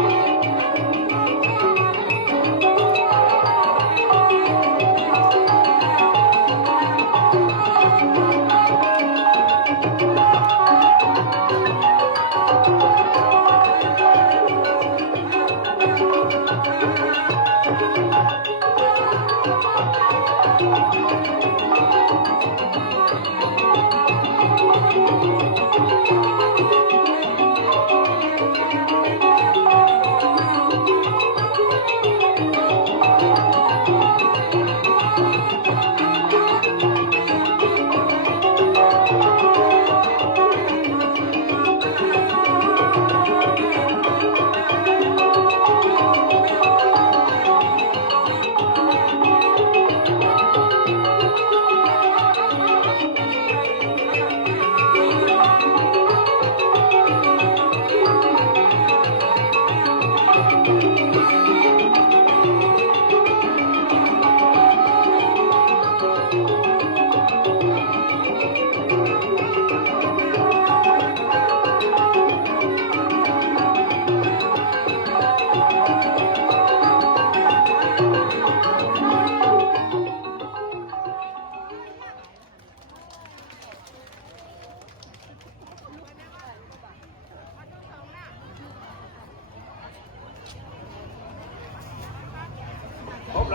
เ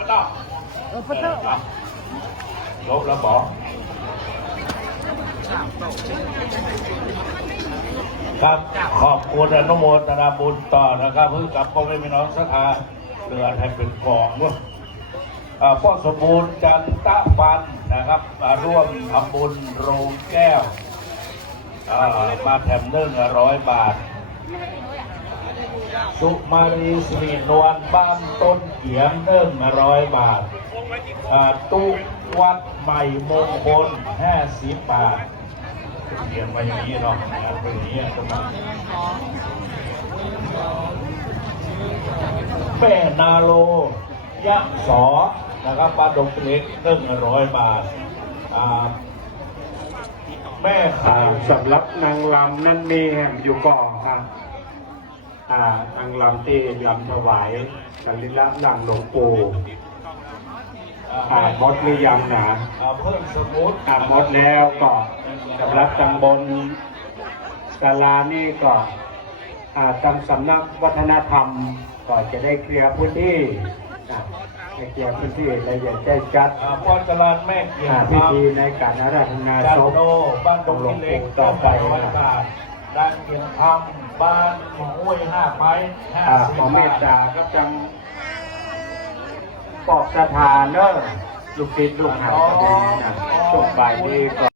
เนาะลบแล้วบอกครับขอบคุณอนุโมทนาบุญต่อนะครับเพื่อกับพ่อแม่พี่น้องศรัทธาเรือให้เป็นกองว่าพ่อสมบูรณ์จันตะปันนะครับร่วมทำบุญโรงแก้วมาแถม100 บาทสุมาลีสิรินวลบ้านต้นเกียง100 บาทตุ๊กวัดใหม่มงคล50 บาทเขียนมาอย่างนี้เนาะเป็นอย่างนี้ตรงนั้นแม่นาโลยะสอนะครับปลาดงเล็ก100 บาทแม่ขายสำหรับนางลำนั่นมีแห่งอยู่ก่อนครับนางลำที่ลำถวายสรีระหลังหลวงปู่หมดหรือยังนะเพิ่มสมุดหมดแล้วก็สำหรับตำบลกาลานี่ก็ทางสำนักวัฒนธรรมก็จะได้เคลียร์พื้นที่เคลียร์พื้นที่และอย่าแจ้งจัดพรจรานแม่เกียรติพิธีในการอาราธนาศพบ้านตรงเล็กต่อไปด้านเกียรติธรรมบ้านหมอห้วย5 ไม้ขอเมตตาก็จังปอกสถานเนอะลูกศิษย์ลูกหาประเด็นนะช่วงบ่ายนี้ก็